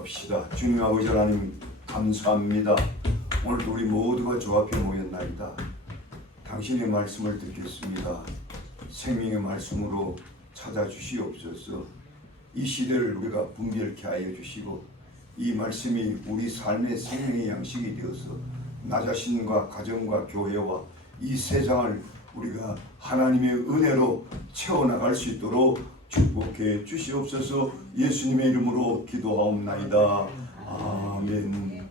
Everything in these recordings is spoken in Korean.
기도합시다. 주님 아버지 하나님 감사합니다. 오늘도 우리 모두가 주 앞에 모였나이다. 당신의 말씀을 듣겠습니다. 생명의 말씀으로 찾아주시옵소서. 이 시대를 우리가 분별케 하여 주시고 이 말씀이 우리 삶의 생명의 양식이 되어서 나 자신과 가정과 교회와 이 세상을 우리가 하나님의 은혜로 채워나갈 수 있도록 축복해 주시옵소서. 예수님의 이름으로 기도하옵나이다. 아멘.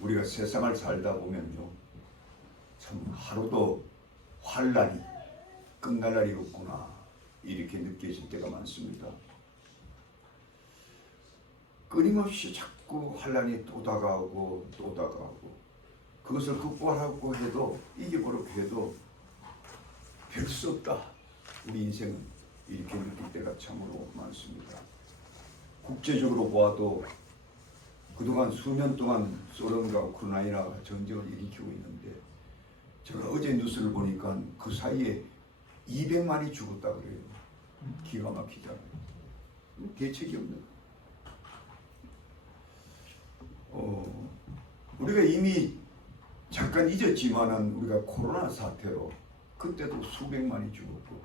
우리가 세상을 살다 보면요, 참 하루도 환난이 끝날 날이 없구나 이렇게 느껴질 때가 많습니다. 끊임없이 자꾸 환난이 또 다가오고 또 다가오고, 그것을 극복하려고 해도 이겨보려고 해도 별 수 없다. 우리 인생은 이렇게 느낄 때가 참으로 많습니다. 국제적으로 보아도 그동안 수년 동안 소련과 우크라이나가 전쟁을 일으키고 있는데, 제가 어제 뉴스를 보니까 그 사이에 200만이 죽었다 그래요. 기가 막히잖아요. 대책이 없는. 우리가 이미 잠깐 잊었지만은 우리가 코로나 사태로 그때도 수백만이 죽었고,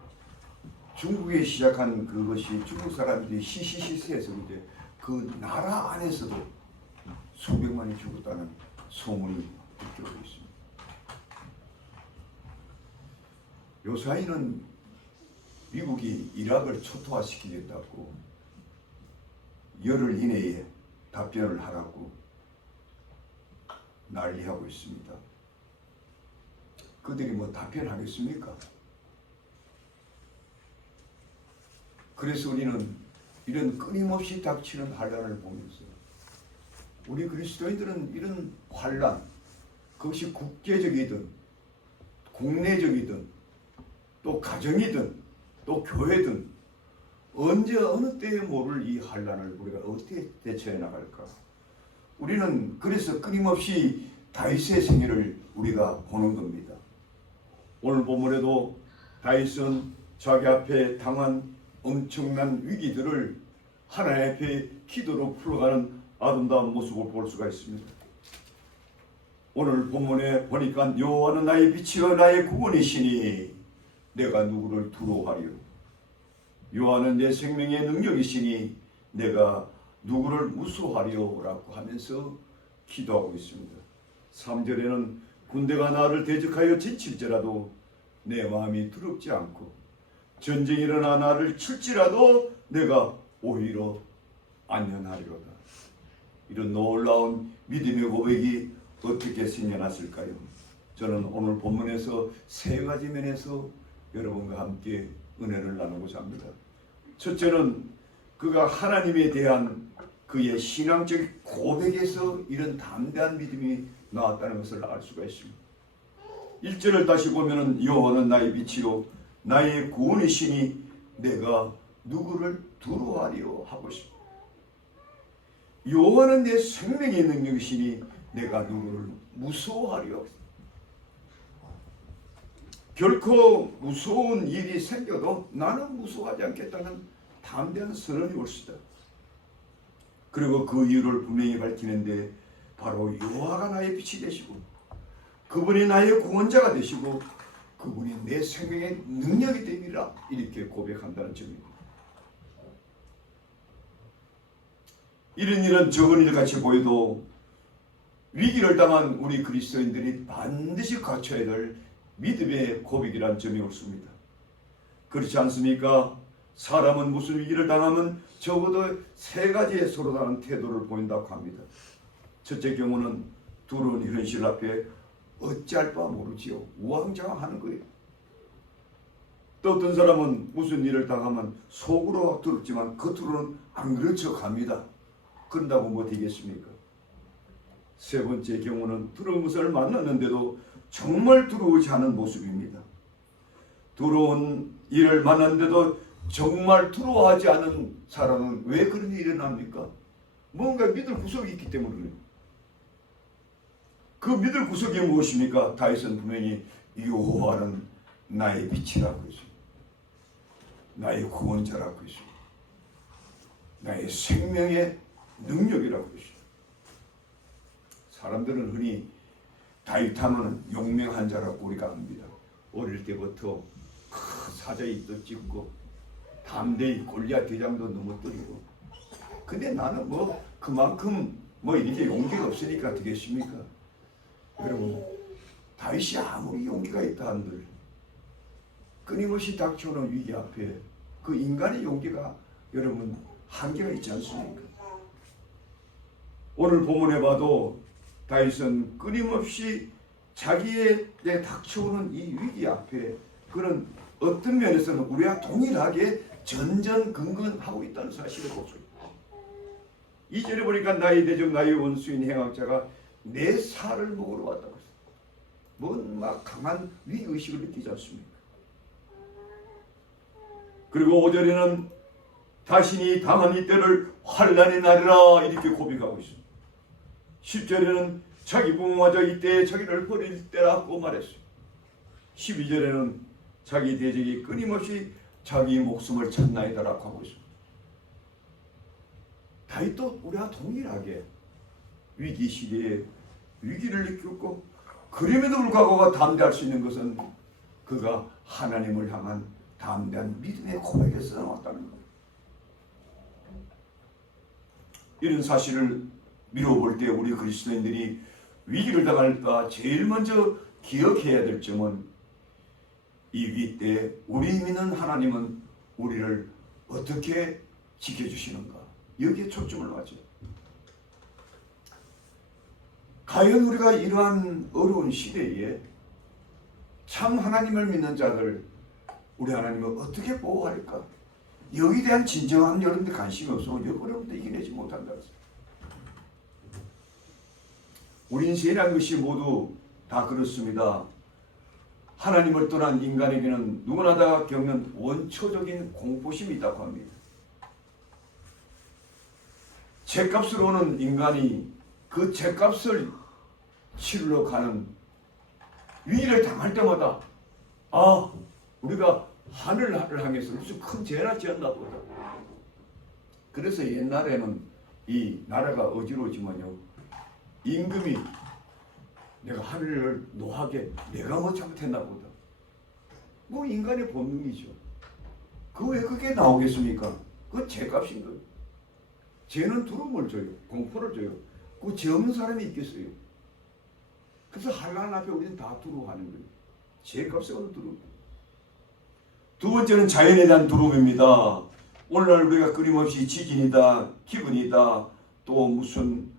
중국에 시작한 그것이 중국 사람들이 시시시세에서 이제 그 나라 안에서도 수백만이 죽었다는 소문이 들려오고 있습니다. 요사이는 미국이 이락을 초토화시키겠다고 열흘 이내에 답변을 하라고 난리하고 있습니다. 그들이 뭐 답변하겠습니까? 그래서 우리는 이런 끊임없이 닥치는 환란을 보면서 우리 그리스도인들은 이런 환란, 그것이 국제적이든 국내적이든 또 가정이든 또 교회든 언제 어느 때에 모를 이 환란을 우리가 어떻게 대처해 나갈까? 우리는 그래서 끊임없이 다윗의 생애를 우리가 보는 겁니다. 오늘 본문에도 다윗은 자기 앞에 당한 엄청난 위기들을 하나님 앞에 기도로 풀어가는 아름다운 모습을 볼 수가 있습니다. 오늘 본문에 보니까 여호와는 나의 빛이요 나의 구원이시니 내가 누구를 두려워하리요. 여호와는 내 생명의 능력이시니 내가 누구를 무서워하리요 라고 하면서 기도하고 있습니다. 3절에는 군대가 나를 대적하여 지칠지라도 내 마음이 두렵지 않고 전쟁이 일어나 나를 칠지라도 내가 오히려 안전하리로다. 이런 놀라운 믿음의 고백이 어떻게 생겨났을까요? 저는 오늘 본문에서 세 가지 면에서 여러분과 함께 은혜를 나누고자 합니다. 첫째는 그가 하나님에 대한 그의 신앙적 고백에서 이런 담대한 믿음이 나왔다는 것을 알 수가 있습니다. 1절을 다시 보면은 여호와는 나의 빛이요 나의 구원이시니 내가 누구를 두려워하리요 하고 있습니다. 여호와는 내 생명의 능력이시니 내가 누구를 무서워하리요. 결코 무서운 일이 생겨도 나는 무서워하지 않겠다는 담대한 선언이 옳시다. 그리고 그 이유를 분명히 밝히는데 바로 여호와가 나의 빛이 되시고 그분이 나의 구원자가 되시고 그분이 내 생명의 능력이 되리라 이렇게 고백한다는 점입니다. 이런 일은 적은 일 같이 보여도 위기를 당한 우리 그리스도인들이 반드시 갖춰야 될 믿음의 고백이라는 점이 옳습니다. 그렇지 않습니까? 사람은 무슨 위기를 당하면 적어도 세 가지의 서로 다른 태도를 보인다고 합니다. 첫째 경우는 두려운 현실 앞에 어찌할 바 모르지요. 우왕좌왕하는 거예요. 또 어떤 사람은 무슨 일을 당하면 속으로 두렵지만 겉으로는 안 그런 척합니다. 그런다고 뭐 되겠습니까? 세 번째 경우는 두려운 것을 만났는데도 정말 두려우지 않은 모습입니다. 두려운 일을 만났는데도 정말 두려워하지 않은 사람은 왜 그런 일이 일어납니까? 뭔가 믿을 구석이 있기 때문에 그래요. 그 믿을 구석이 무엇입니까? 다윗은 분명히 여호와는 나의 빛이라고 했습니다. 나의 구원자라고 했습니다. 나의 생명의 능력이라고 했습니다. 사람들은 흔히 다윗하면 용맹한 자라고 우리가 압니다. 어릴 때부터 사자입도 찍고 담대히 골리앗 대장도 넘어뜨리고. 근데 나는 그만큼 이렇게 용기가 없으니까 되겠습니까? 여러분, 다윗이 아무리 용기가 있다 한들 끊임없이 닥쳐오는 위기 앞에 그 인간의 용기가 여러분 한계가 있지 않습니까? 오늘 본문에 봐도 다윗은 끊임없이 자기에게 닥쳐오는 이 위기 앞에 그는 어떤 면에서는 우리와 동일하게 전전긍긍하고 있다는 사실을 볼 수 있습니다. 2절에 보니까 나의 대적 나의 원수인 행악자가 내 살을 먹으러 왔다고 했어요. 뭔 강한 위기의식을 느끼지 않습니까? 그리고 5절에는 자신이 당한 이때를 환난의 날이라 이렇게 고백하고 있습니다. 10절에는 자기 부모마저 이때에 자기를 버릴 때라고 말했어요. 12절에는 자기 대적이 끊임없이 자기 목숨을 찾나이다라고 하고 있습니다. 다윗도 우리와 동일하게 위기 시대에 위기를 느꼈고 그럼에도 불구하고 담대할 수 있는 것은 그가 하나님을 향한 담대한 믿음의 고백에서 나왔다는 거예요. 이런 사실을 미뤄볼 때 우리 그리스도인들이 위기를 당할까 제일 먼저 기억해야 될 점은 이 위기 때 우리 믿는 하나님은 우리를 어떻게 지켜주시는가, 여기에 초점을 맞춰요. 과연 우리가 이러한 어려운 시대에 참 하나님을 믿는 자들, 우리 하나님을 어떻게 보호할까? 여기에 대한 진정한 여러분들 관심이 없으면 어려움도 이겨내지 못한다. 우리 인생이라는 것이 모두 다 그렇습니다. 하나님을 떠난 인간에게는 누구나 다 겪는 원초적인 공포심이 있다고 합니다. 죗값으로 오는 인간이 그 죗값을 치르러 가는 위기를 당할 때마다 우리가 하늘을 향해서 무슨 큰 죄나 지었나 보다. 그래서 옛날에는 이 나라가 어지러워지면요, 임금이 내가 하늘을 노하게 내가 뭐 잘못했나 보다. 인간의 본능이죠. 왜 그게 나오겠습니까? 그건 죄값인 거예요. 죄는 두려움을 줘요. 공포를 줘요. 그 죄 없는 사람이 있겠어요. 그래서 하나님 앞에 우리는 다 두려워하는 거예요. 죄값에 오는 두려움. 두 번째는 자연에 대한 두려움입니다. 오늘날 우리가 끊임없이 지진이다, 기근이다, 또 무슨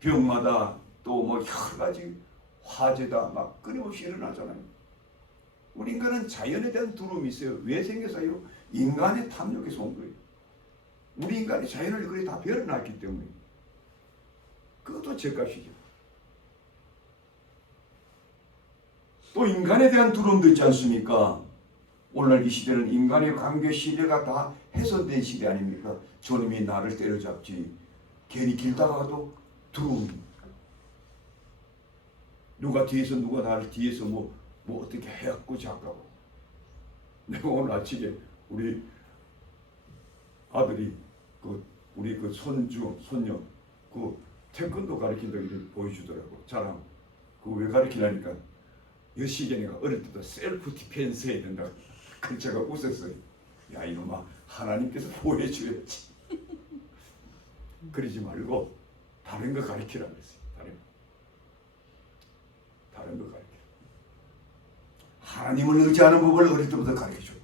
병마다, 또 여러 가지 화재다 끊임없이 일어나잖아요. 우리 인간은 자연에 대한 두려움이 있어요. 왜 생겼어요? 인간의 탐욕에서 온 거예요. 우리 인간이 자연을 그래 다 배려놨기 때문에. 그것도 죄값이죠. 또 인간에 대한 두려움도 있지 않습니까? 오늘날 이 시대는 인간의 관계 시대가 다 훼손된 시대 아닙니까? 저놈이 나를 때려잡지, 괜히 길 다가가도 두려움. 누가 나를 뒤에서 어떻게 해갖고 잡고. 내가 오늘 아침에 우리 아들이 우리 손녀 태권도 가르친다고 보여주더라고. 자랑. 왜 가르치라니까 여시기에 내가 어릴 때도 셀프 디펜스 해야 된다고. 그래서 제가 웃었어요. 야 이놈아, 하나님께서 보여줘야지. 그러지 말고 다른 거 가르치라고 했어요. 다른 거 가르쳐. 하나님을 의지하는 법을 어릴 때부터 가르쳐줘.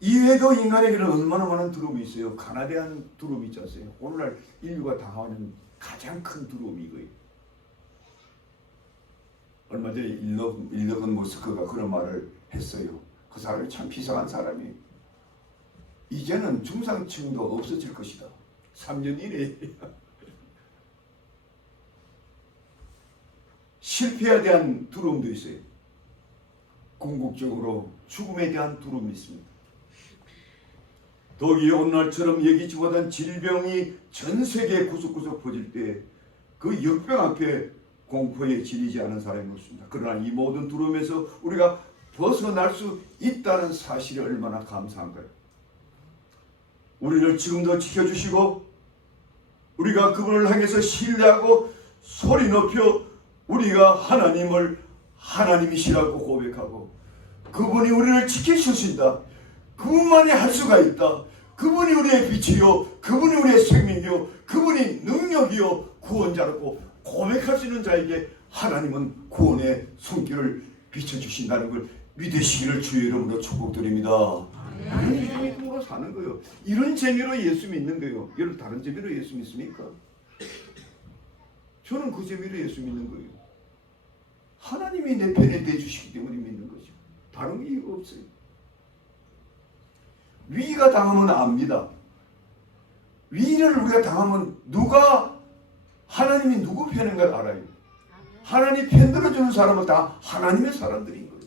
이외에도 인간에게는 얼마나 많은 두려움이 있어요. 가나에 대한 두려움이 있지 않습니까? 오늘날 인류가 당하는 가장 큰 두려움이 이거예요. 얼마 전에 일러건 모스크가 그런 말을 했어요. 그 사람이 참 비상한 사람이에요. 이제는 중상층도 없어질 것이다. 3년 이내에. 실패에 대한 두려움도 있어요. 궁극적으로 죽음에 대한 두려움이 있습니다. 더욱이 오늘날처럼 예기치 못한 질병이 전 세계에 구석구석 퍼질 때 그 역병 앞에 공포에 질리지 않은 사람이 없습니다. 그러나 이 모든 두려움에서 우리가 벗어날 수 있다는 사실이 얼마나 감사한가요? 우리를 지금도 지켜주시고 우리가 그분을 향해서 신뢰하고 소리 높여 우리가 하나님을 하나님이시라고 고백하고 그분이 우리를 지켜주신다. 그분만이 할 수가 있다. 그분이 우리의 빛이요, 그분이 우리의 생명이요, 그분이 능력이요, 구원자라고 고백할 수 있는 자에게 하나님은 구원의 손길을 비춰주신다는 걸 믿으시기를 주의 이름으로 축복드립니다. 이런 믿음으로 사는 거예요. 이런 재미로 예수 믿는 거예요. 여러분 다른 재미로 예수 믿습니까? 저는 그 재미로 예수 믿는 거예요. 하나님이 내 편에 대주시기 때문에 믿는 거죠. 다른 이유가 없어요. 위기가 당하면 압니다. 위기를 우리가 당하면 누가 하나님이 누구 편인가 알아요. 하나님 편 들어주는 사람은 다 하나님의 사람들인 거예요.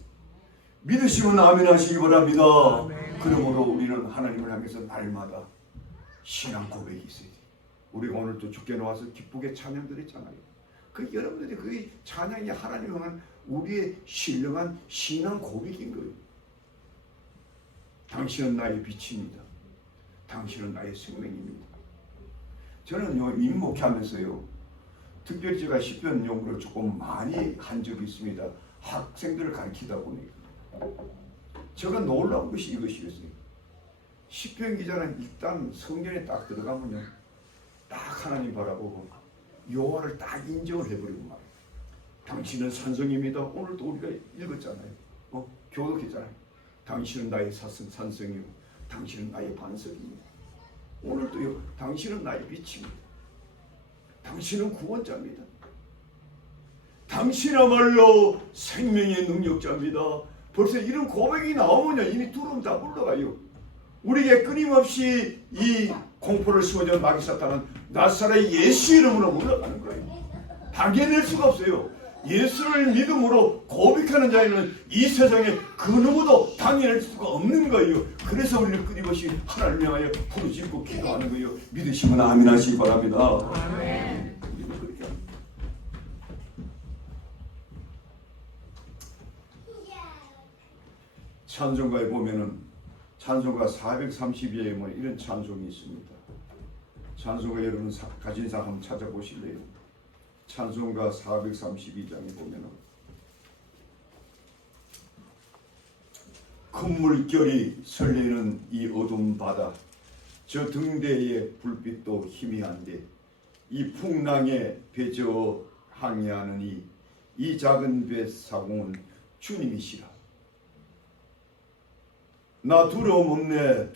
믿으시면 아멘 하시기 바랍니다. 그러므로 우리는 하나님을 향해서 날마다 신앙 고백이 있어야 돼요. 우리가 오늘 또 주께 나와서 기쁘게 찬양 드렸잖아요. 그 여러분들이 그 찬양이 하나님을 향한 우리의 신령한 신앙 고백인 거예요. 당신은 나의 빛입니다. 당신은 나의 생명입니다. 저는 임목하면서요, 특별히 제가 시편 연구를 조금 많이 한 적이 있습니다. 학생들을 가르치다 보니까 제가 놀라운 것이 이것이었어요. 시편 기자는 일단 성전에 딱 들어가면요, 딱 하나님 바라보고 여호와를 딱 인정을 해버리고 말이에요. 당신은 산성입니다. 오늘도 우리가 읽었잖아요. 교독했잖아요. 당신은 나의 산성이요, 당신은 나의 반석입니다. 오늘도요, 당신은 나의 빛입니다. 당신은 구원자입니다. 당신이야말로 생명의 능력자입니다. 벌써 이런 고백이 나오면요, 이미 두려움 다 물러가요. 우리에게 끊임없이 이 공포를 심어준 마귀 사탄은 나사렛 예수 이름으로 물러가는 거예요. 당겨낼 수가 없어요. 예수를 믿음으로 고백하는 자에는 이 세상에 그 누구도 당해낼 수가 없는 거예요. 그래서 우리는 끊임없이 하나님을 향하여 부르짖고 기도하는 거예요. 믿으시면 아멘 하시기 바랍니다. 아멘. 찬송가에 보면은 찬송가 432에 뭐 이런 찬송이 있습니다. 찬송가 여러분 가진 사람 한번 찾아보실래요? 찬송가 432장에 보면은 큰 물결이 설레는 이 어두운 바다, 저 등대의 불빛도 희미한데 이 풍랑에 배저 항해하는 이 작은 배 사공은 주님이시라. 나 두려움 없네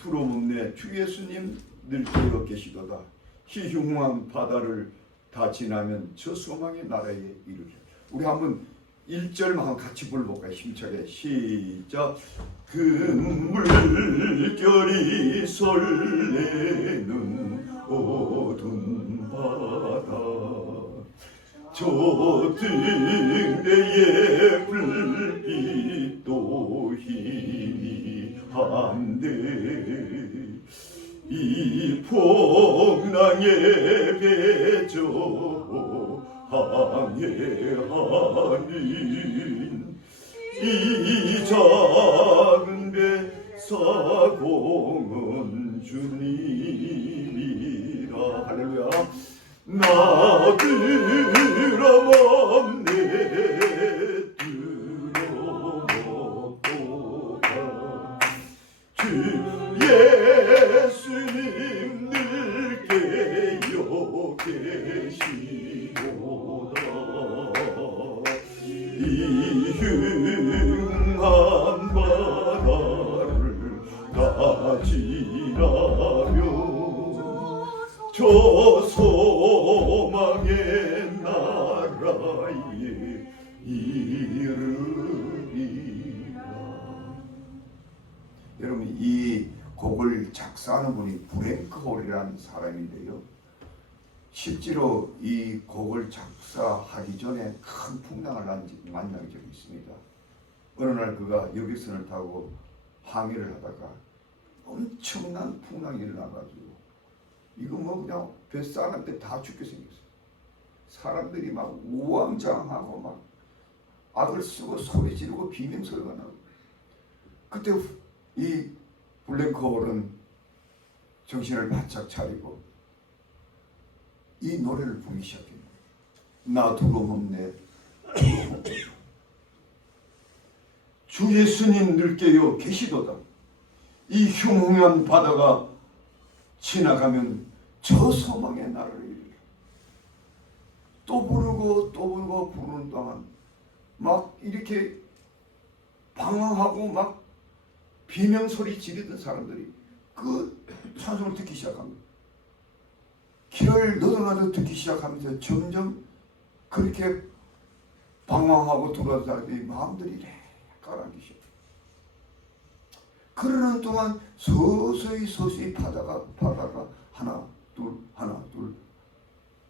주 예수님 늘 깨어 계시도다. 희흉한 바다를 다 지나면 저 소망의 나라에 이르리라. 우리 한번 1절만 같이 불러볼까요? 힘차게 시작. 큰 물결이 설레는 어두운 바다, 저 등대의 불빛도 희미한데 이 풍랑에 배저 항해하는 이 작은 배 사공은 주님이라. 할렐루야. 나 두려움 없네 두려움 없도다. 주 예수님 늘 깨어 계시도다. 이 흉한 바다를 다 지나며 저 소망의 나라에 이르리라. 여러분, 이 곡을 작사하는 분이 브랭크 홀이라는 사람인데요, 실제로 이 곡을 작사하기 전에 큰 풍랑을 만난 적이 있습니다. 어느 날 그가 여객선을 타고 항해를 하다가 엄청난 풍랑이 일어나가지고 이거 뭐 그냥 뱃사람한테 다 죽게 생겼어요. 사람들이 막 우왕좌왕하고 막 악을 쓰고 소리 지르고 비명소리가 나고, 그때 이 블랭커홀은 정신을 바짝 차리고 이 노래를 부르기 시작합니다. 나 두려움 없네. 주 예수님 늙게요 계시도다. 이 흉흉한 바다가 지나가면 저 소망의 나를 이루리라. 또 부르고 또 부르고 부르는 동안 막 이렇게 방황하고 막 비명소리 지르던 사람들이 그 찬송을 듣기 시작합니다. 길을 너도나도 듣기 시작하면서 점점 그렇게 방황하고 돌아다니는 사람들이 마음들이 가라앉기 시작. 그러는 동안 서서히 바다가 하나 둘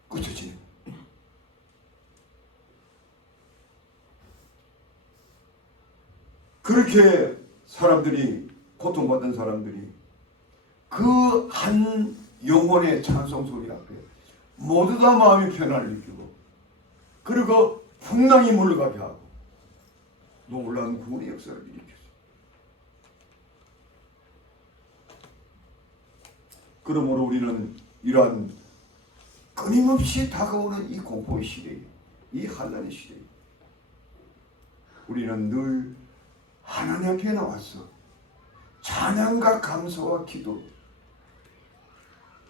끝쳐지는. 그렇게 사람들이, 고통받은 사람들이 그 한 영혼의 찬송 소리 앞에 모두 다 마음의 편안을 느끼고, 그리고 풍랑이 물러가게 하고 놀라운 구원의 역사를 일으켰어요. 그러므로 우리는 이러한 끊임없이 다가오는 이 공포의 시대에, 이 환난의 시대에 우리는 늘 하나님 앞에 나와서 찬양과 감사와 기도,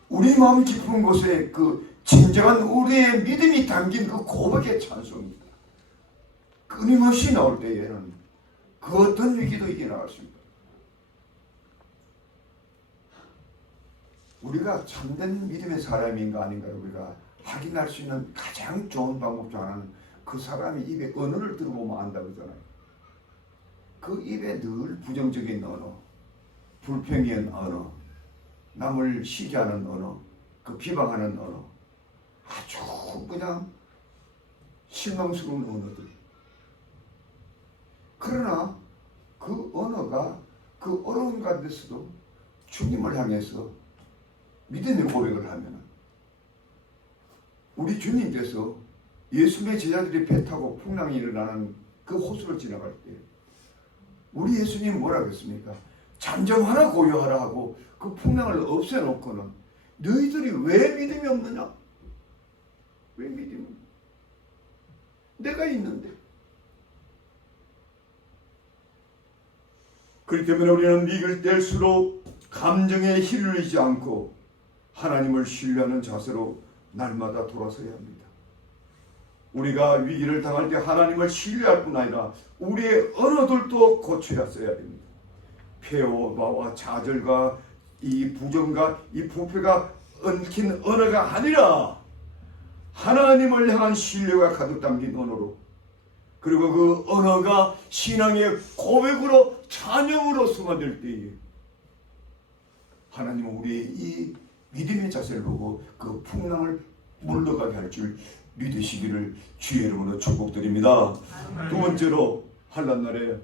우리 마음 깊은 곳에 그 진정한 우리의 믿음이 담긴 그 고백의 찬송입니다. 끊임없이 나올 때에는 그 어떤 위기도 이겨나갈 수 있다. 우리가 참된 믿음의 사람인가 아닌가를 우리가 확인할 수 있는 가장 좋은 방법 중 하나는 그 사람이 입에 언어를 들어보면 안다고 하잖아요. 그 입에 늘 부정적인 언어, 불평의 언어, 남을 시기하는 언어, 그 비방하는 언어, 아주 그냥 실망스러운 언어들. 그러나 그 언어가 그 어려운 가운데서도 주님을 향해서 믿음의 고백을 하면, 우리 주님께서 예수님의 제자들이 배 타고 풍랑이 일어나는 그 호수를 지나갈 때 우리 예수님 뭐라고 했습니까? 잠잠하라 고요하라 하고 그 풍랑을 없애놓고는 너희들이 왜 믿음이 없느냐? 왜 믿음이 없느냐? 내가 있는데. 그렇기 때문에 우리는 위기를 뗄수록 감정에 휘둘리지 않고 하나님을 신뢰하는 자세로 날마다 돌아서야 합니다. 우리가 위기를 당할 때 하나님을 신뢰할 뿐 아니라 우리의 언어들도 고쳐야 써야 됩니다. 폐허와 좌절과 이 부정과 이 부패가 엉킨 언어가 아니라 하나님을 향한 신뢰가 가득 담긴 언어로, 그리고 그 언어가 신앙의 고백으로 찬양으로 승화될 때에 하나님은 우리의 이 믿음의 자세를 보고 그 풍랑을 물러가게 할 줄 믿으시기를 주의 이름으로 축복드립니다. 두 번째로, 환난 날에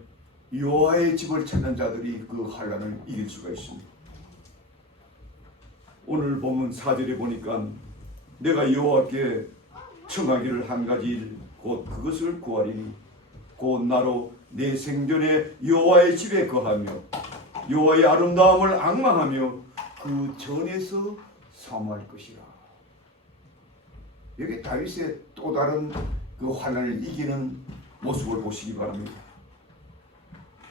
여호와의 집을 찾는 자들이 그 환난을 이길 수가 있습니다. 오늘 본문 4절에 보니까 내가 여호와께 청하기를 한 가지 일, 곧 그것을 구하리니 곧 나로 내 생전에 여호와의 집에 거하며 여호와의 아름다움을 앙망하며 그 전에서 사모할 것이라. 여기 다윗의 또 다른 그 환난을 이기는 모습을 보시기 바랍니다.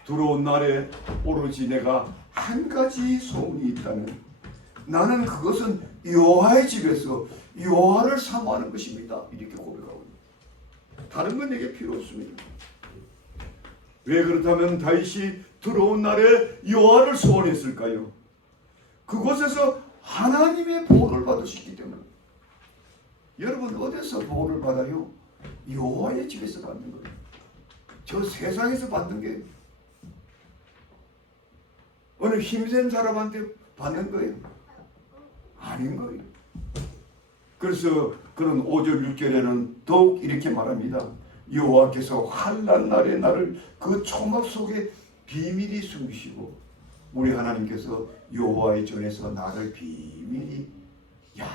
두려운 날에 오로지 내가 한 가지 소원이 있다면 나는 그것은 여호와의 집에서 여호와를 사모하는 것입니다. 이렇게 고백하고 있습니다. 다른 건 내게 필요 없습니다. 왜 그렇다면 다윗이 두려운 날에 여호와를 소원했을까요? 그곳에서 하나님의 보호를 받으셨기 때문에. 여러분 어디서 보호를 받아요? 여호와의 집에서 받는 거예요. 저 세상에서 받는 게 어느 힘센 사람한테 받는 거예요? 아닌 거예요. 그래서 그런 5절 6절에는 더욱 이렇게 말합니다. 여호와께서 환난 날에 나를 그 초막 속에 비밀히 숨기시고, 우리 하나님께서 여호와의 전에서 나를 비밀히,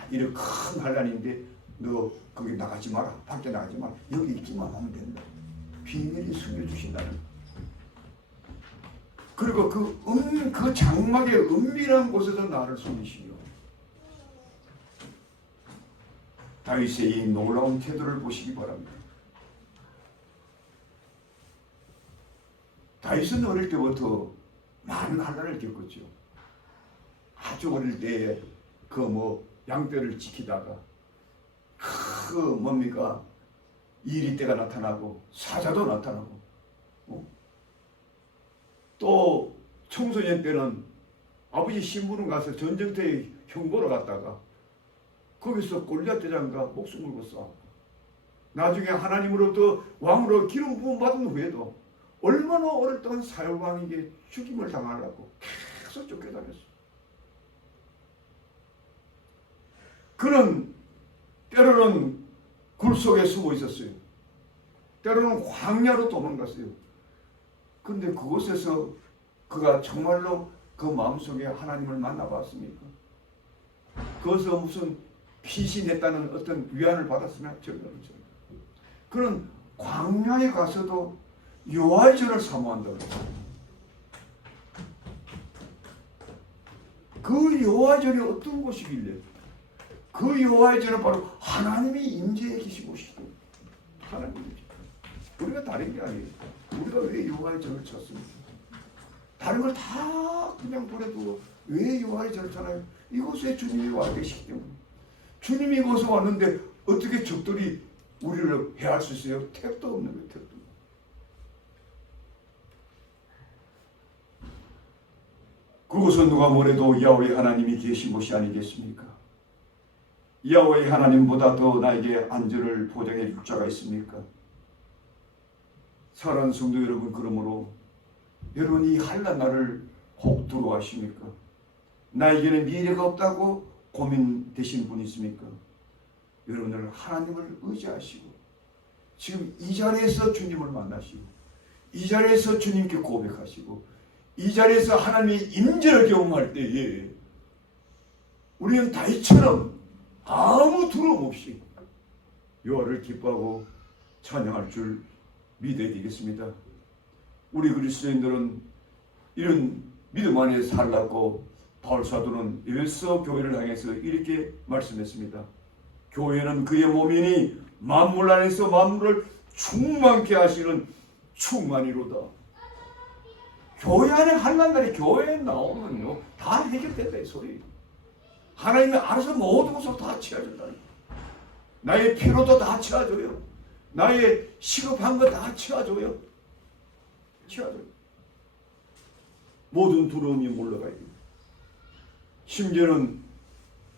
이런 큰 환난인데 너 거기 나가지 마라. 밖에 나가지 마라. 여기 있기만 하면 된다. 비밀이 숨겨주신다는 거. 그리고 그 장막의 은밀한 곳에서 나를 숨기시며 다윗의 이 놀라운 태도를 보시기 바랍니다. 다윗은 어릴 때부터 많은 환난을 겪었죠. 아주 어릴 때에 양떼를 지키다가 이리 때가 나타나고 사자도 나타나고 또 청소년 때는 아버지 심부름 가서 전쟁터에 형보러 갔다가 거기서 골리앗 대장과 목숨을 걸고 싸웠고 나중에 하나님으로부터 왕으로 기름 부음 받은 후에도 얼마나 오랫동안 사울왕에게 죽임을 당하려고 계속 쫓겨다녔어. 그는 때로는 굴 속에 숨어 있었어요. 때로는 광야로 도망갔어요. 근데 그곳에서 그가 정말로 그 마음속에 하나님을 만나봤습니까? 거기서 무슨 피신했다는 어떤 위안을 받았으나 전혀 없죠. 그는 광야에 가서도 여호와의 전을 사모한다고 했어요. 그 여호와의 전이 어떤 곳이길래? 그 여호와의 전은 바로 하나님이 임재해 계신 곳이죠. 하나님이죠. 우리가 다른 게 아니에요. 우리가 왜 여호와의 전을 찾습니까? 다른 걸 다 그냥 보내두고 왜 여호와의 전을 찾아요? 이곳에 주님이 와 계시기 때문에. 주님이 이곳에 왔는데 어떻게 적들이 우리를 해할 수 있어요? 택도 없는 거예요. 택도. 그곳은 누가 뭐래도 야훼 하나님이 계신 곳이 아니겠습니까? 야훼 하나님보다 더 나에게 안전을 보장해 줄 자가 있습니까? 사랑하는 성도 여러분, 그러므로 여러분 이 한낱 날을 혹 두려워하십니까? 나에게는 미래가 없다고 고민되시는 분이 있습니까? 여러분들 하나님을 의지하시고 지금 이 자리에서 주님을 만나시고 이 자리에서 주님께 고백하시고 이 자리에서 하나님의 임재를 경험할 때에 우리는 다윗처럼 아무 두려움 없이 여호와를 기뻐하고 찬양할 줄 믿어야 되겠습니다. 우리 그리스도인들은 이런 믿음 안에 살라고 바울 사도는 에베소 교회를 향해서 이렇게 말씀했습니다. 교회는 그의 몸이니 만물 안에서 만물을 충만케 하시는 충만이로다. 교회 안에 한간날에 교회에 나오면요 다 해결된다 이 소리. 하나님이 알아서 모든 것을 다 채워준다. 나의 피로도 다 채워줘요. 나의 시급한 거 다 채워줘요. 채워줘요. 모든 두려움이 물러가야 돼요. 심지어는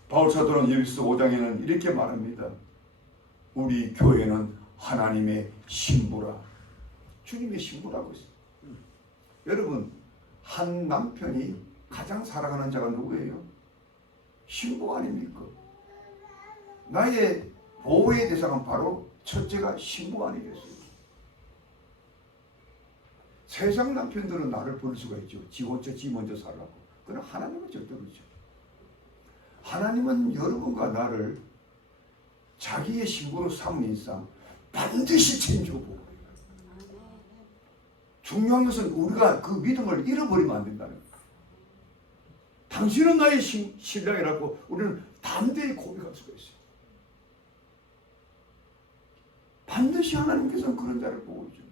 바울사도는 에베소 5장에는 이렇게 말합니다. 우리 교회는 하나님의 신부라. 주님의 신부라고 했어요. 여러분, 한 남편이 가장 사랑하는 자가 누구예요? 신부 아닙니까? 나의 보호의 대상은 바로 첫째가 신부 아니겠어요? 세상 남편들은 나를 볼 수가 있죠. 지 혼자 지 먼저 살라고. 그러나 하나님은 절대로 그렇죠. 하나님은 여러분과 나를 자기의 신부로 삼는 이상 반드시 챙겨보고 중요한 것은 우리가 그 믿음을 잃어버리면 안 된다는 거예요. 당신은 나의 신랑이라고 우리는 담대히 고백할 수가 있어요. 반드시 하나님께서는 그런 자를 보고 있죠.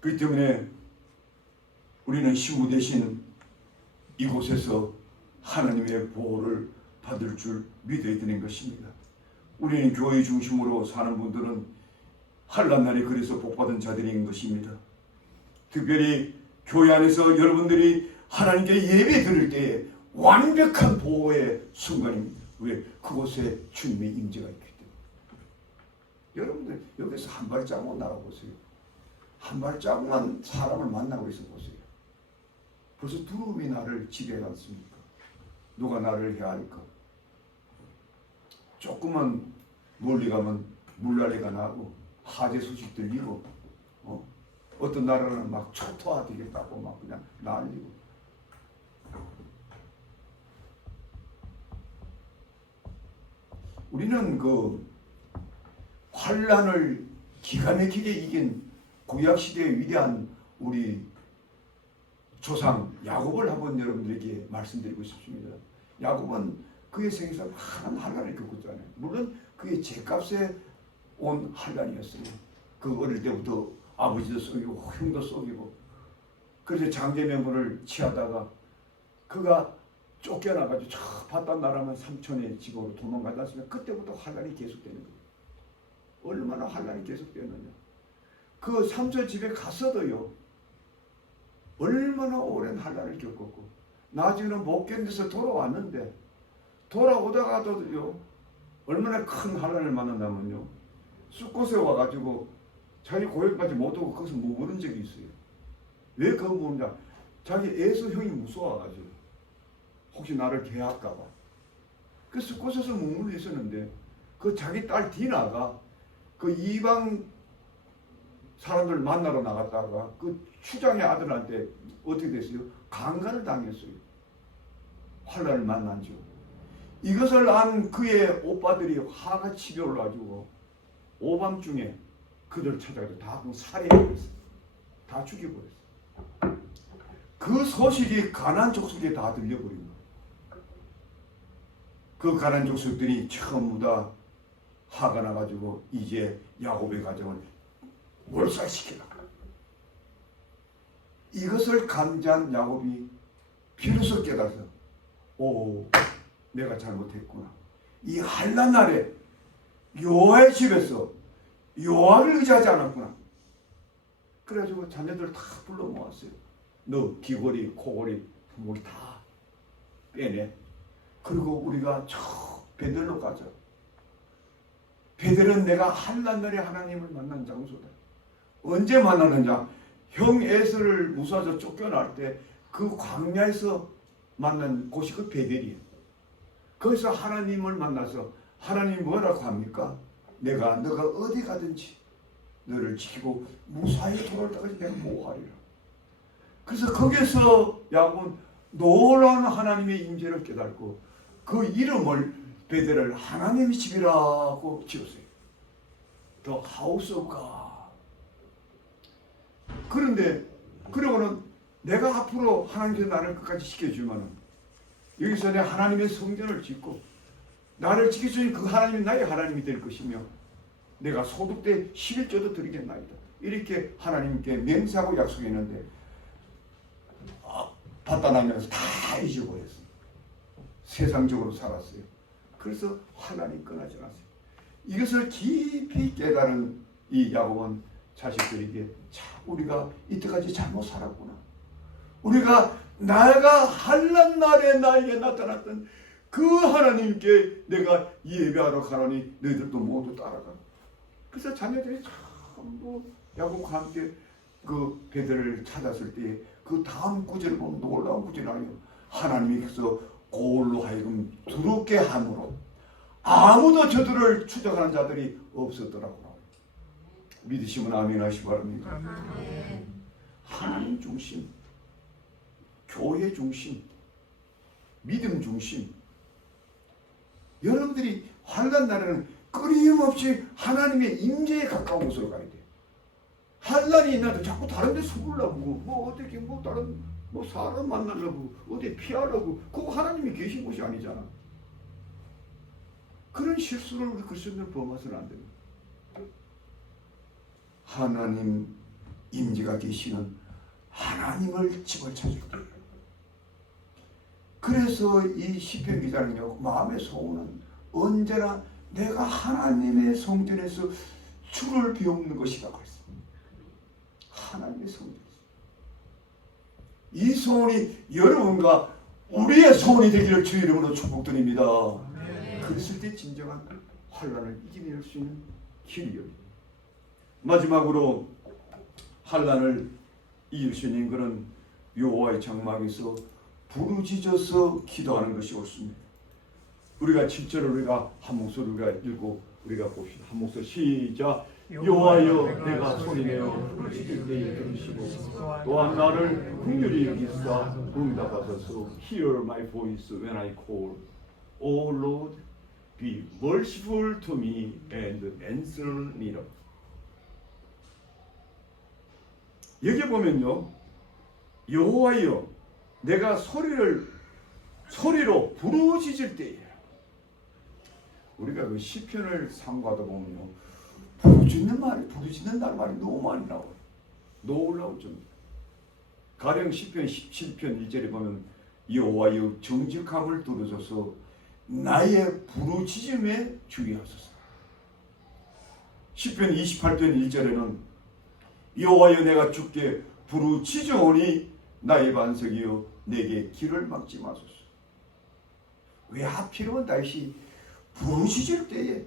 그렇기 때문에 우리는 신부 대신 이곳에서 하나님의 보호를 받을 줄 믿어야 되는 것입니다. 우리는 교회 중심으로 사는 분들은 한낱날이 그래서 복받은 자들인 것입니다. 특별히 교회 안에서 여러분들이 하나님께 예배 드릴 때에 완벽한 보호의 순간입니다. 왜? 그곳에 주님의 임재가 있기 때문에. 여러분들 여기서 한 발자국만 나가보세요. 한 발자국만 사람을 만나고 있어 보세요. 벌써 두려움이 나를 지배하지 않습니까? 누가 나를 해야 할까? 조금만 멀리 가면 물난리가 나고 화재 소식 들리고 어떤 나라는 막 초토화되게 따고 막 그냥 난리고. 우리는 그 환란을 기가 막히게 이긴 구약 시대의 위대한 우리 조상 야곱을 한번 여러분들에게 말씀드리고 싶습니다. 야곱은 그의 생에서 많은 환란을 겪었잖아요. 물론 그의 죄값에 온 환란이었어요. 그 어릴 때부터 아버지도 속이고 형도 속이고, 그래서 장제 명분을 취하다가 그가 쫓겨나가지고 저 바깥 나라만 삼촌의 집으로 도망가지 않습니까? 그때부터 환란이 계속되는 거예요. 얼마나 환란이 계속되느냐. 그 삼촌 집에 갔어도요, 얼마나 오랜 환란을 겪었고, 나중에는 못 견뎌서 돌아왔는데, 돌아오다가도요, 얼마나 큰 환란을 만난다면요, 숫곳에 와가지고 자기 고향까지 못 오고 거기서 머무른 적이 있어요. 왜 그거 모르냐? 자기 에서 형이 무서워가지고 혹시 나를 개할까봐. 그 숫곳에서 머물러 있었는데, 그 자기 딸 디나가 그 이방 사람들 만나러 나갔다가 그 추장의 아들한테 어떻게 됐어요? 강간을 당했어요. 환란을 만난죠. 이것을 안 그의 오빠들이 화가 치게 올라가지고 오밤중에 그들 찾아가서 다 살해해버렸어요. 다 죽여버렸어요. 그 소식이 가나안 족속에 다 들려버린 거예요. 그 가나안 족속들이 전부 다 화가 나가지고 이제 야곱의 가정을 몰살시키라. 이것을 감지한 야곱이 비로소 깨달아서, 오, 내가 잘못했구나. 이 환난 날에 여호와의 집에서 여호와를 의지하지 않았구나. 그래가지고 자녀들 다 불러 모았어요. 너 귀걸이, 코걸이, 목이 다 빼내. 그리고 우리가 저 베들로 가자. 베들은 내가 환난 날에 하나님을 만난 장소다. 언제 만나느냐? 형 에서를 무사해서 쫓겨날 때 그 광야에서 만난 곳이 그 베델이에요. 거기서 하나님을 만나서 하나님이 뭐라고 합니까? 너가 어디 가든지 너를 지키고 무사히 돌아올 때까지 내가 보호하리라. 그래서 거기서 야곱은 놀라운 하나님의 임재를 깨닫고 그 이름을 베델을 하나님의 집이라고 지었어요. The House of God. 그런데 그러고는 내가 앞으로 하나님께서 나를 끝까지 지켜주면은 여기서 내 하나님의 성전을 짓고 나를 지켜주신 그 하나님이 나의 하나님이 될 것이며 내가 소득 때 11조도 드리겠나이다. 이렇게 하나님께 맹세하고 약속했는데 받다나면서 다 잊어버렸어요. 세상적으로 살았어요. 그래서 환난이 끊어지 않았어요. 이것을 깊이 깨달은 이 야곱은 자식들에게 우리가 이때까지 잘못 살았구나. 우리가 내가 환난 날에 나에게 나타났던 그 하나님께 내가 예배하러 가라니 너희들도 모두 따라가. 그래서 자녀들이 전부 야곱과 함께 그 베델을 찾았을 때 그 다음 구절을 보면 놀라운 구절이 아니에요. 하나님께서 고울로 하여금 두렵게 함으로 아무도 저들을 추적하는 자들이 없었더라고요. 믿으시면 아멘 하시기 바랍니다. 아멘. 하나님 중심, 교회 중심, 믿음 중심. 여러분들이 환난 날에는 끊임없이 하나님의 임재에 가까운 곳으로 가야 돼요. 환난이 있나도 자꾸 다른 데 숨으려고 뭐 어떻게 뭐 다른 뭐 사람 만나려고 어디 피하려고 그거 하나님이 계신 곳이 아니잖아. 그런 실수를 우리 그리스도인들 범해서는 안 됩니다. 하나님 임재가 계시는 하나님을 집을 찾을 때 그래서 이 시편 기자는요 마음의 소원은 언제나 내가 하나님의 성전에서 주를 배우는 것이라고 했습니다. 하나님의 성전에서 이 소원이 여러분과 우리의 소원이 되기를 주의 이름으로 축복드립니다. 그랬을 때 진정한 환난을 이겨낼 수 있는 길이요. 마지막으로 환난을 이길 수 있는 것은 여호와의 장막에서 부르짖어서 기도하는 것이 옳습니다. 우리가 7절을 우리가 한 목소리 우리가 봅시다. 한 목소리 시작. 여호와여 내가 소리내어 부르짖을 때에 들으시고 또한 나를 긍휼히 여기사 응답하소서. Hear my voice when I call. O Lord, be merciful to me and answer me. 여기 보면요, 여호와여 내가 소리로 부르짖을 때에, 우리가 그 시편을 삼가다 보면요, 부르짖는다는 말이 너무 많이 나와요. 놀라울 정도. 가령 시편 17편 1절에 보면 여호와여 정직함을 들으소서 나의 부르짖음에 주의하소서. 시편 28편 1절에는 여호와여 내가 주께 부르짖으오니 나의 반석이여 내게 길을 막지 마소서. 왜 하필이면 다시 부르짖을 때에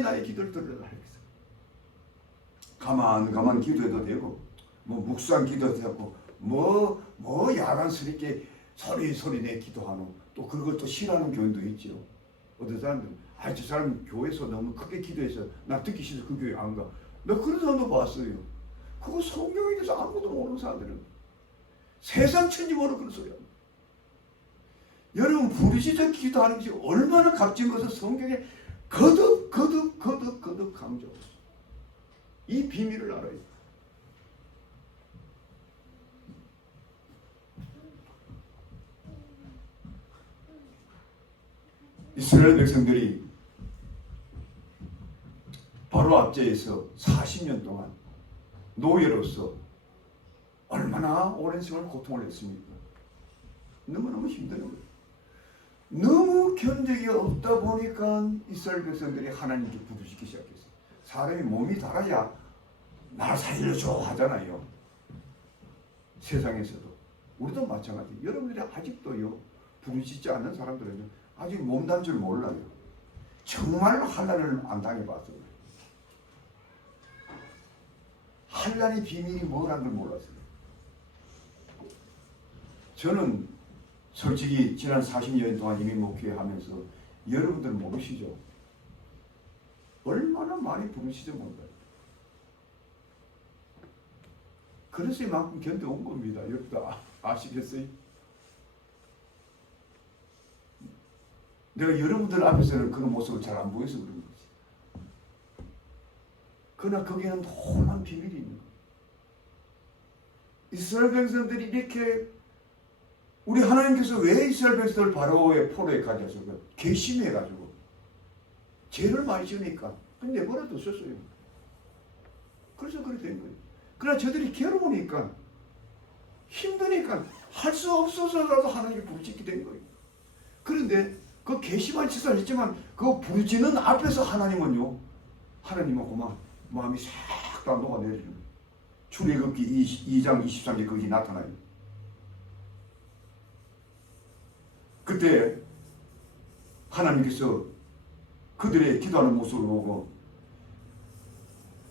나의 기도를 들으라 하겠어. 가만 기도해도 되고, 뭐 묵상 기도해도 되고, 뭐 야간스럽게 소리 내 기도하노. 또 그걸 또 싫어하는 교인도 있죠. 어떤 사람들은 저 사람 교회에서 너무 크게 기도해서 나 듣기 싫어서 그 교회 안 가. 나 그런 사람도 봤어요. 그거 성경에 대해서 아무것도 모르는 사람들은 세상 천지 모르는 그런 소리 합니다. 여러분 부르짖어 기도하는 것이 얼마나 값진 것을 성경에 거듭 강조하고 있어요. 이 비밀을 알아야 돼요. 이스라엘 백성들이 바로 앞제에서 40년 동안 노예로서 얼마나 오랜 시간을 고통을 했습니까? 너무너무 힘든 거예요. 너무 견적이 없다 보니까 이스라엘 백성들이 하나님께 부르짖기 시작했어요. 사람이 몸이 달아야 나 살려줘 하잖아요. 세상에서도. 우리도 마찬가지. 여러분들이 아직도요, 부르짖지 않는 사람들은 아직 몸단 줄 몰라요. 정말 환난을 안 당해봤어요. 환난의 비밀이 뭐라는 걸 몰랐어요. 저는 솔직히 지난 40년 동안 이민 목회하면서 여러분들 모르시죠? 얼마나 많이 부르짖어 몰라요. 그래서 이만큼 견뎌온 겁니다. 여러분들 아시겠어요? 내가 여러분들 앞에서는 그런 모습을 잘 안 보여서 그런 거지. 그러나 거기에는 놀라운 비밀이 있는 거예요. 이스라엘 백성들이 이렇게, 우리 하나님께서 왜 이스라엘 백성들 바로의 포로에 가져서 괘씸해가지고 죄를 많이 지으니까 근데 내버려 뒀었어요. 그래서 그렇게 된 거예요. 그러나 저들이 괴로우니까, 힘드니까 할 수 없어서라도 하나님께 부르짖게 된 거예요. 그런데 그 괘씸한 짓을 했지만 그 부르짖는 앞에서 하나님은 그만 마음이 싹 다 녹아내리는 거예요. 출애굽기 2장 23절 거기 나타나요. 그때 하나님께서 그들의 기도하는 모습을 보고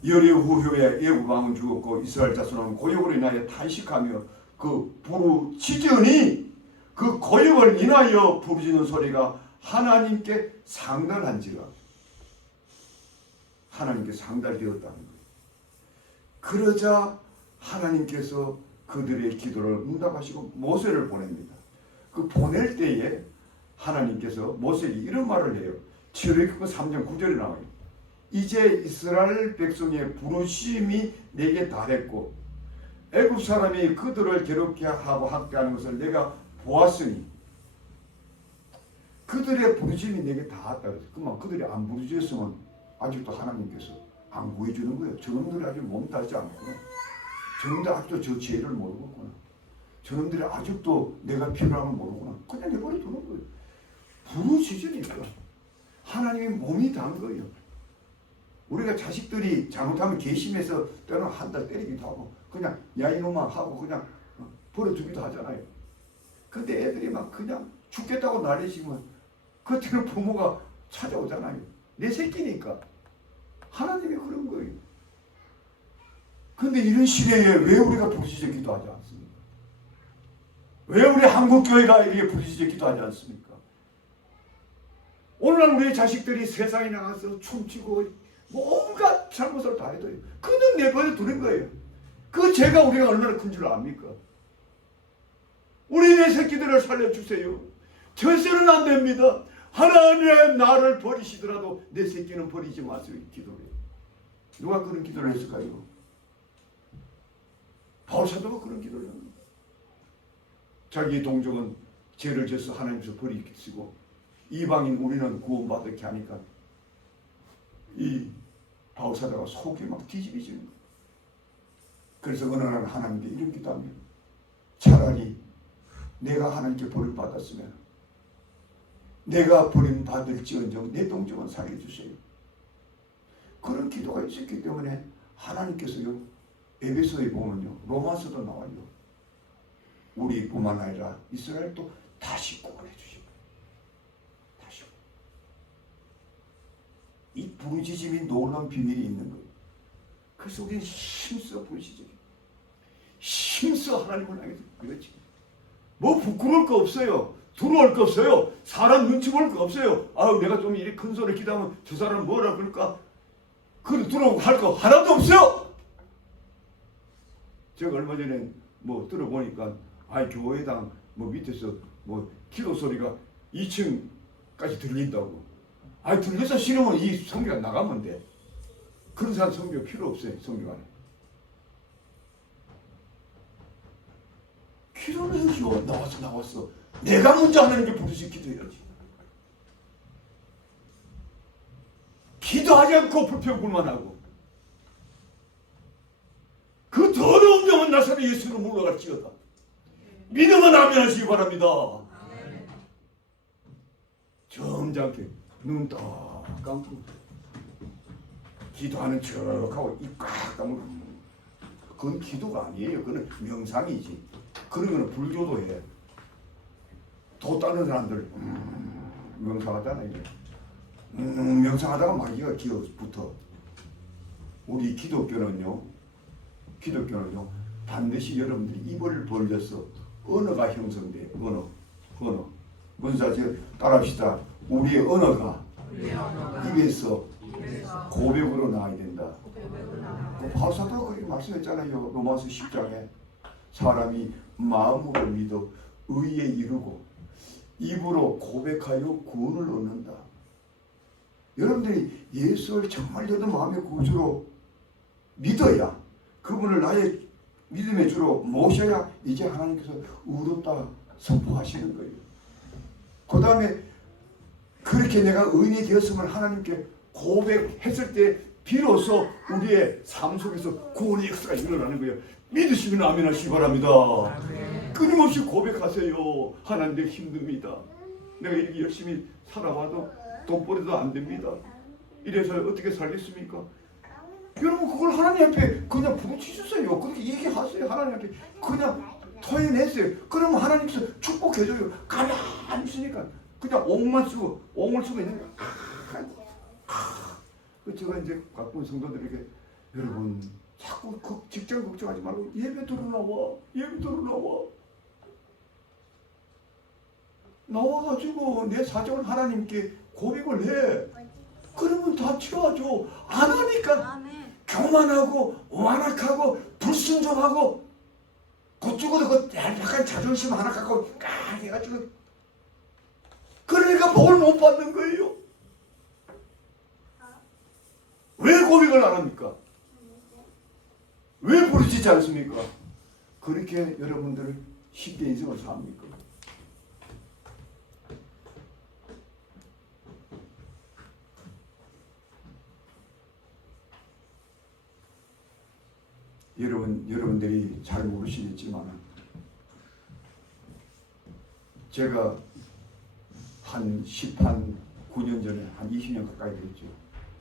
여리고 후에 애굽 왕은 죽었고 이스라엘 자손은 고역으로 인하여 탄식하며 그 부르짖으니 그 고역을 인하여 부르짖는 소리가 하나님께 상달한지라. 하나님께 상달되었다는 거예요. 그러자 하나님께서 그들의 기도를 응답하시고 모세를 보냅니다. 그 보낼 때에 하나님께서 모세에게 이런 말을 해요. 출애굽기 3장 9절에 나와요. 이제 이스라엘 백성의 부르심이 내게 달했고 애굽 사람이 그들을 괴롭게 하고 학대하는 것을 내가 보았으니 그들의 부르심이 내게 닿았다. 그만 그들이 안 부르짖었으면 아직도 하나님께서 안 구해주는 거예요. 저놈들이 아직 몸달지 않구나. 저놈들이 아직도 저 죄를 모르겠구나. 저놈들이 아직도 내가 필요한 걸 모르구나. 그냥 내버려 두는 거예요. 부르짖으니까 하나님이 몸이 단 거예요. 우리가 자식들이 잘못하면 괘씸해서 때로는 한 달 때리기도 하고 그냥 야 이놈아 하고 그냥 버려두기도 하잖아요. 근데 애들이 막 그냥 죽겠다고 난리치면 그때는 부모가 찾아오잖아요. 내 새끼니까. 하나님이 그런 거예요. 근데 이런 시대에 왜 우리가 부르짖어 기도하지 않습니까? 왜 우리 한국교회가 이렇게 부르짖어 기도하지 않습니까? 오늘날 우리 자식들이 세상에 나가서 춤추고 온갖 잘못을 다 해도 그는 내버려 두는 거예요. 그 죄가 우리가 얼마나 큰 줄 압니까? 우리 내 새끼들을 살려주세요. 절세는 안 됩니다. 하나님 나를 버리시더라도 내 새끼는 버리지 마세요. 기도를 해요. 누가 그런 기도를 했을까요? 바울사도가 그런 기도를 합니다. 자기의 동족은 죄를 져서 하나님께서 버리시고 이방인 우리는 구원받게 하니까 이 바울사도가 속이 막 뒤집어지는 거예요. 그래서 어느 날 하나님께 이런 기도합니다. 차라리 내가 하나님께 벌을 받았으면 내가 버림받을지언정 내 동족은 살려주세요. 그런 기도가 있었기 때문에 하나님께서요, 에베소에 보면요, 로마서도 나와요. 우리뿐만 아니라 이스라엘도 다시 구원해 주시고, 다시. 이 부르짖음이 놀라운 비밀이 있는 거예요. 그래서 우리는 힘써 부르짖어요. 힘써 하나님을 향해서 그렇지. 뭐 부끄러울 거 없어요. 두려울 거 없어요. 사람 눈치 볼 거 없어요. 아유, 내가 좀 이렇게 큰 소리 기도하면 저 사람 뭐라 그럴까? 그래 두려워 할 거 하나도 없어요. 제가 얼마 전에 뭐 들어보니까 교회당 뭐 밑에서 뭐 기도 소리가 2층까지 들린다고. 들려서 싫으면 이 성교가 나가면 돼. 그런 사람 성교 필요 없어요. 성교 안에. 기도는 해야죠. 나왔어. 내가 먼저 하나님께 부르짖 기도해야지. 기도하지 않고 불평불만하고 그 더러운 영은 나사렛 예수로 물러갈지어다. 믿음은 아멘 하시기 바랍니다. 점잖게 눈 딱 감고 기도하는 척하고 입 꽉 다물고. 그건 기도가 아니에요. 그건 명상이지. 그런 거는 불교도 해. 도 따는 사람들 명상하잖아요. 명상하다가 마귀가 기어붙어. 우리 기독교는요 반드시 여러분들이 입을 벌려서 언어가 형성돼. 언어. 문사지 따라합시다. 우리의 언어가 입에서 고백으로 나와야 된다. 바울사도가 그렇게 말씀했잖아요. 로마서 10장에 사람이 마음으로 믿어 의에 이르고 입으로 고백하여 구원을 얻는다. 여러분들이 예수를 정말 여러 마음의 구주로 믿어야, 그분을 나의 믿음의 주로 모셔야 이제 하나님께서 의롭다 선포하시는 거예요. 그 다음에 그렇게 내가 의인이 되었음을 하나님께 고백했을 때 비로소 우리의 삶 속에서 구원의 역사가 일어나는 거예요. 믿으시면 아멘 하시기 바랍니다. 끊임없이 고백하세요. 하나님 내가 힘듭니다. 내가 이렇게 열심히 살아봐도 돈벌이도 안 됩니다. 이래서 어떻게 살겠습니까? 여러분 그걸 하나님 앞에 그냥 부르짖으세요. 그렇게 얘기하세요. 하나님 앞에 그냥 토해내세요. 그러면 하나님께서 축복해줘요. 가만히 있으니까 그냥 옹을 쓰고 있는 거야. 제가 이제 가끔 성도들에게 여러분 자꾸 그 직장 걱정하지 말고 예배 들어 나와가지고 내 사정을 하나님께 고백을 해. 그러면 다 채워줘. 안 하니까 교만하고 완악하고 불순종하고 그쪽으로 그 약간 자존심 하나 갖고 해가지고 그러니까 복을 못 받는 거예요. 왜 고백을 안 합니까? 왜 부르짖지 않습니까? 그렇게 여러분들은 쉽게 인생을 삽니까? 여러분들이 잘 모르시겠지만 제가 한 9년 전에 한 20년 가까이 됐죠.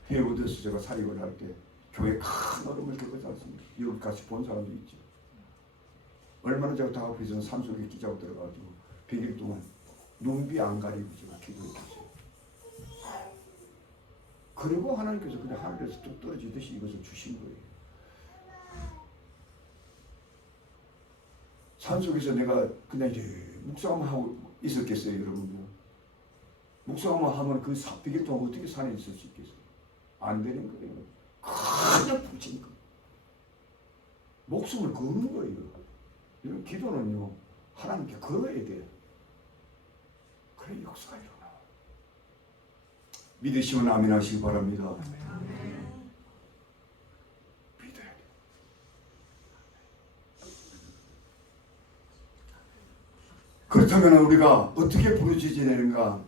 해외에서 제가 사역을 할 때 교회 큰 어려움을 겪지 않습니까? 여기 같이 본 사람도 있죠. 얼마나 제가 답답해서 산속에 끼자고 들어가지고 100일 동안 눈비 안 가리고 제가 기도했어요. 그리고 하나님께서 그냥 하늘에서 뚝 떨어지듯이 이것을 주신 거예요. 산속에서 내가 그냥 이제 묵상만 하고 있었겠어요, 여러분들? 묵상만 하면 그 100일 동안 어떻게 산에 있을 수 있겠어요? 안 되는 거예요. 그냥 부친 거. 목숨을 거는 거예요. 이런 기도는요, 하나님께 걸어야 돼요. 그래 역사가 일어나. 믿으시면 아멘 하시기 바랍니다. 믿어야 돼. 그렇다면 우리가 어떻게 부르짖어야 되는가?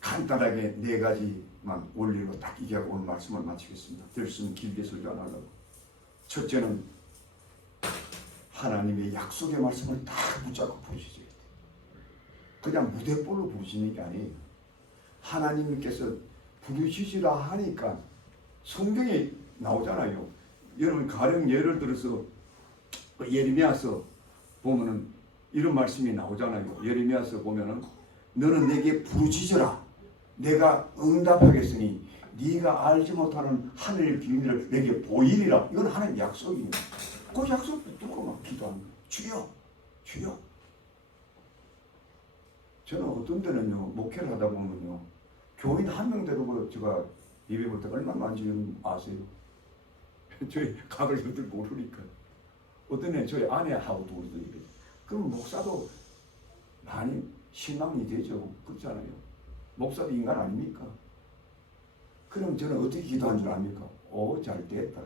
간단하게 네 가지만 원리로 딱 얘기하고 오늘 말씀을 마치겠습니다. 될수는 길게 설교 안 하려고. 첫째는 하나님의 약속의 말씀을 딱 붙잡고 부르짖어야 돼. 그냥 무대볼로 부르짖는 게 아니에요. 하나님께서 부르짖으라 하니까 성경에 나오잖아요. 여러분 가령 예를 들어서 예레미야서 보면은 이런 말씀이 나오잖아요. 예레미야서 보면은 너는 내게 부르짖어라. 내가 응답하겠으니 네가 알지 못하는 하늘의 비밀을 내게 보이리라. 이건 하나님의 약속입니다. 그 약속 붙들고 막 기도하는 거예요. 주여, 주여. 저는 어떤 데는요, 목회를 하다 보면요, 교인 한 명 데리고 제가 예배 볼 때 얼마나 많은지 아세요? 저희 각을 저들 모르니까. 어떤 애 저희 아내하고도 그러더니 그럼 목사도 많이 실망이 되죠. 그렇잖아요. 목사도 인간 아닙니까? 그럼 저는 어떻게 기도한 줄 압니까? 오, 잘 됐다.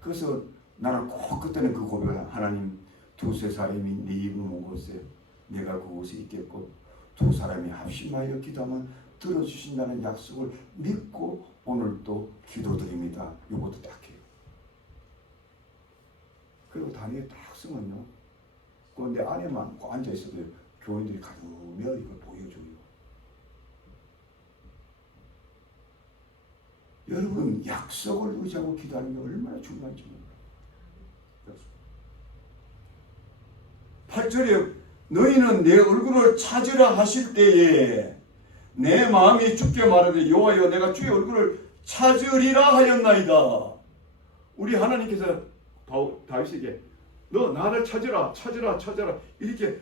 그래서 나는 꼭 그때는 그 고백을 하나님 두세 사람이 네 입을 온 곳에 내가 그곳에 있겠고 두 사람이 합심하여 기도하면 들어주신다는 약속을 믿고 오늘도 기도드립니다. 이것도 딱 해요. 그리고 단위에 딱 쓰면요. 그런데 안에만 앉아있어도 교인들이 가두며 이걸 보여줘요. 여러분 약속을 의지하고 기도하는 게 얼마나 중요한지 몰라요. 8절에 너희는 내 얼굴을 찾으라 하실 때에 내 마음이 주께 말하되 여호와여 내가 주의 얼굴을 찾으리라 하였나이다. 우리 하나님께서 다윗에게 너 나를 찾으라 찾으라 찾으라 이렇게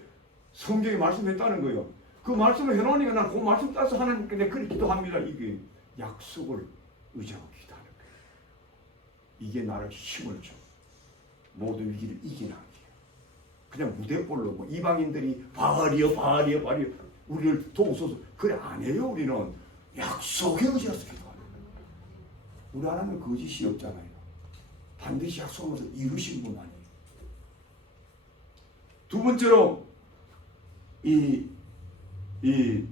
성경에 말씀했다는 거예요. 그 말씀을 해놓으니까 난 그 말씀 따라서 하나님께 내가 그렇게 기도합니다. 이게 약속을 의지하고 기도하는 거예요. 이게 나를 힘을 줘. 모든 위기를 이기는 거예요. 그냥 무대볼로 뭐 이방인들이 바알이여 바알이여 바알이여 우리를 도우소서 그래 안 해요. 우리는 약속에 의지해서 기도하는 거예요. 우리 하나님은 거짓이 없잖아요. 반드시 약속하면서 이루신 분 아니에요. 두 번째로 이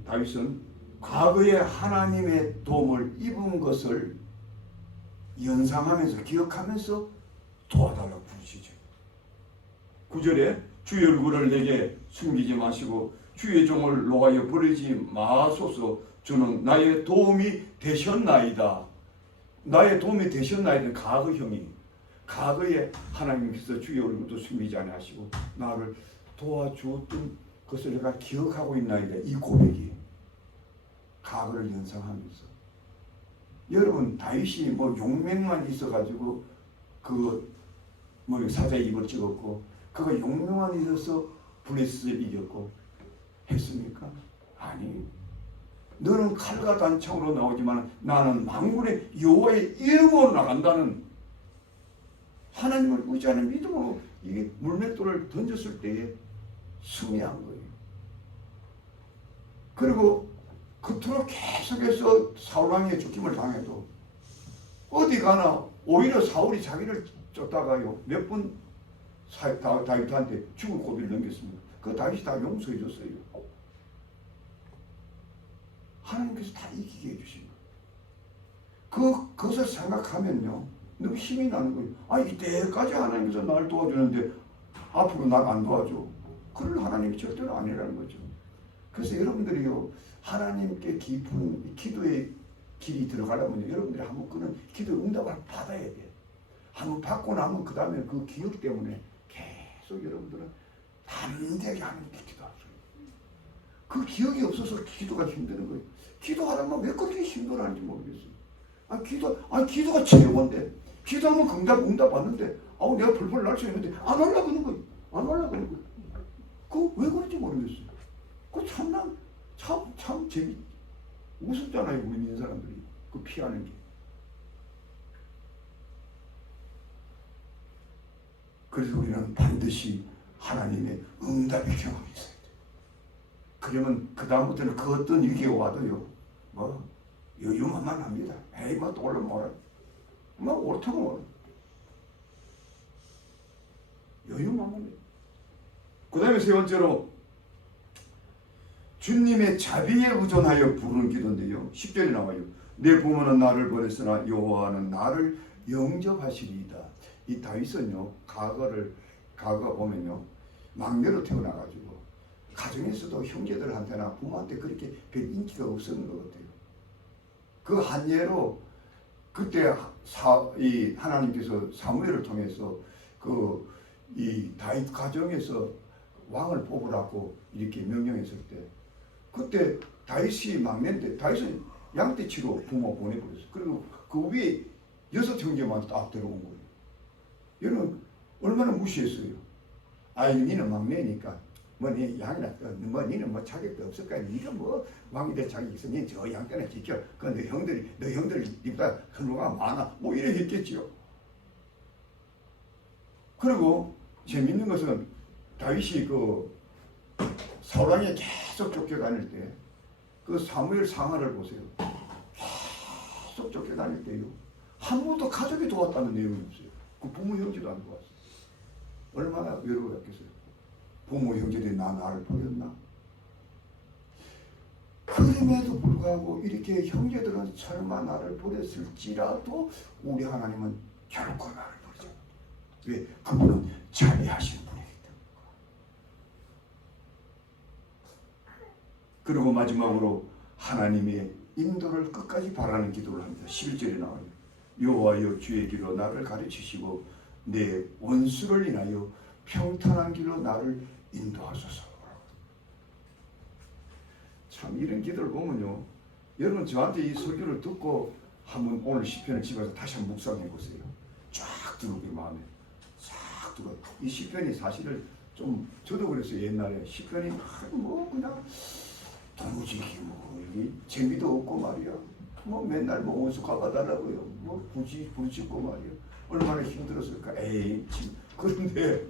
다윗은 과거에 하나님의 도움을 입은 것을 연상하면서 기억하면서 도와달라고 부르시죠. 9절에 주의 얼굴을 내게 숨기지 마시고 주의 종을 노하여 버리지 마소서. 주는 나의 도움이 되셨나이다. 나의 도움이 되셨나이다. 과거형이 과거에 하나님께서 주의 얼굴도 숨기지 아니하시고 나를 도와주었던 것을 내가 기억하고 있나이다. 이 고백이 과거를 연상하면서 여러분 다윗이 뭐 용맹만 있어가지고 그 뭐 사자 입을 찍었고 그가 용맹만 있어서 블레셋을 이겼고 했습니까? 아니. 너는 칼과 단창으로 나오지만 나는 만군의 여호와의 이름으로 나간다는 하나님을 의지하는 믿음으로 이 물맷돌을 던졌을 때에 승리한 거예요. 그리고 그토록 계속해서 사울왕의 죽임을 당해도 어디 가나 오히려 사울이 자기를 쫓다가요 몇 번 다윗한테 죽을 고비를 넘겼습니다. 그 다윗이 다 용서해 줬어요. 하나님께서 다 이기게 해주신 거예요. 그것을 생각하면요 너무 힘이 나는 거예요. 아 이때까지 하나님께서 나를 도와주는데 앞으로 날 안 도와줘. 그럴 하나님이 절대로 아니라는 거죠. 그래서 여러분들이요 하나님께 깊은 기도의 길이 들어가려면 여러분들이 한번 그런 기도 응답을 받아야 돼. 한번 받고 나면 그 다음에 그 기억 때문에 계속 여러분들은 담대하게 하나님께 기도할 수 있어요. 그 기억이 없어서 기도가 힘드는 거예요. 기도하다가 왜 그렇게 힘들어하는지 모르겠어요. 기도가 최고인데 기도하면 응답 받는데 내가 벌벌 날 수 있는데 안 하려고 하는 거예요. 안 하려고 하는 거예요. 왜 그런지 모르겠어요. 참 우습잖아요. 우리 믿는 사람들이 그 피하는 게. 그래서 우리는 반드시 하나님의 응답의 경험이 있어야 돼요. 그러면 그 다음부터는 그 어떤 위기가 와도요 뭐 여유만만합니다. 에이 뭐 또 올라오라. 뭐 옳다고 여유만만해. 그 다음에 세 번째로 주님의 자비에 의존하여 부르는 기도인데요. 10절에 나와요. 내 부모는 나를 버렸으나 여호와는 나를 영접하시리이다. 이 다윗은요, 과거 보면요, 막내로 태어나가지고 가정에서도 형제들한테나 부모한테 그렇게 별 인기가 없었는 것 같아요. 그 한 예로 그때 이 하나님께서 사무엘을 통해서 이 다윗 가정에서 왕을 뽑으라고 이렇게 명령했을 때, 그때 다윗이 막내인데 다윗은 양떼치로 부모 보내버렸어요. 그리고 그 위에 6형제만 딱 들어온 거예요. 여러분 얼마나 무시했어요. 아이 니는 막내니까 뭐 니 양이나 뭐 니는 뭐 자격도 없을 거야. 니가 뭐 왕이 될 자격이 있어. 니 저 양떼나 지켜. 그 너 형들 니보다 헌호가 많아. 뭐 이래 했겠지요. 그리고 재밌는 것은 다윗이 사울왕에 계속 쫓겨다닐 때 그 사무엘 상하를 보세요. 계속 쫓겨다닐 때요, 한 번도 가족이 도왔다는 내용이 없어요. 그 부모 형제도 안 도왔어요. 얼마나 외로웠겠어요. 부모 형제들이 나를 버렸나? 그럼에도 불구하고 이렇게 형제들은 설마 나를 버렸을지라도 우리 하나님은 결코 나를 버리지 않는다. 왜? 그분은 자비하신 분이기 때문에. 그리고 마지막으로 하나님의 인도를 끝까지 바라는 기도를 합니다. 11절에 나와요. 여호와여 주의 길로 나를 가르치시고 내 원수를 인하여 평탄한 길로 나를 인도하소서. 참 이런 기도를 보면요, 여러분 저한테 이 설교를 듣고 한번 오늘 시편을 집에서 다시 한번 묵상해 보세요. 쫙 들어오게 마음에 쫙 들어. 이 시편이 사실은 좀 저도 그랬어요. 옛날에 시편이 뭐 그냥 도무지 뭐 이게 재미도 없고 말이야. 뭐 맨날 뭐 원수 갚아달라고요. 뭐 부르짖고 말이야. 얼마나 힘들었을까. 에이 참. 그런데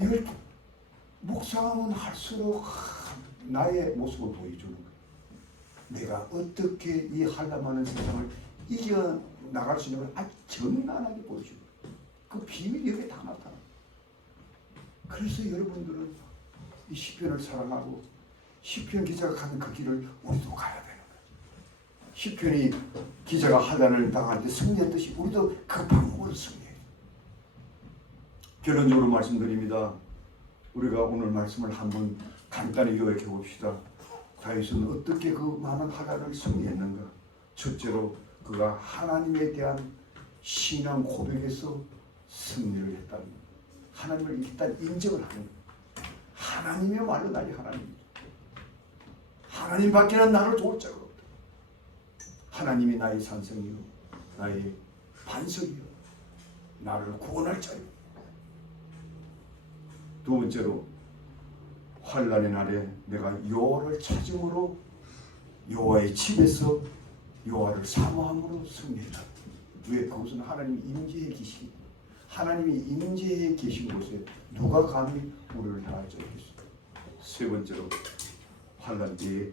이걸 묵상하면 할수록 나의 모습을 보여주는 거예요. 내가 어떻게 이 한람하는 세상을 이겨 나갈 수 있는 걸 아주 정난하게 보여주는 거예요. 그 비밀이 여기 다 나타나. 그래서 여러분들은 이 시편을 사랑하고 시편 기자가 가는 그 길을 우리도 가야 되는 거예요. 시편이 기자가 환난을 당할 때 승리했듯이 우리도 그 방법으로 승리해요. 결론적으로 말씀드립니다. 우리가 오늘 말씀을 한번 간단히 요약해 봅시다. 다윗은 어떻게 그 많은 환난을 승리했는가? 첫째로 그가 하나님에 대한 신앙 고백에서 승리를 했다는 거예요. 하나님을 일단 인정을 하는 거예요. 하나님이야말로 나의 하나님이죠. 하나님 밖에는 나를 도울 자가 없다. 하나님이 나의 산성이요, 나의 반석이요, 나를 구원할 자요. 두 번째로 환난의 날에 내가 여호와를 찾음으로 여호와의 집에서 여호와를 사모함으로 승리했다. 왜? 그것은 하나님이 임재해 계시기 때문에. 하나님이 임재해 계신 곳에 누가 감히 우리를 향할 자가 있습니까? 세 번째로 환난 때에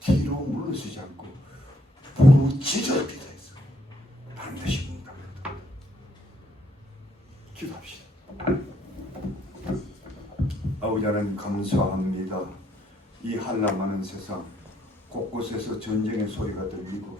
뒤로 물러서지 않고 부르짖어 기도했어. 반드시 응답했다. 기도합시다. 아버지 하나님 감사합니다. 이 한란하는 세상 곳곳에서 전쟁의 소리가 들리고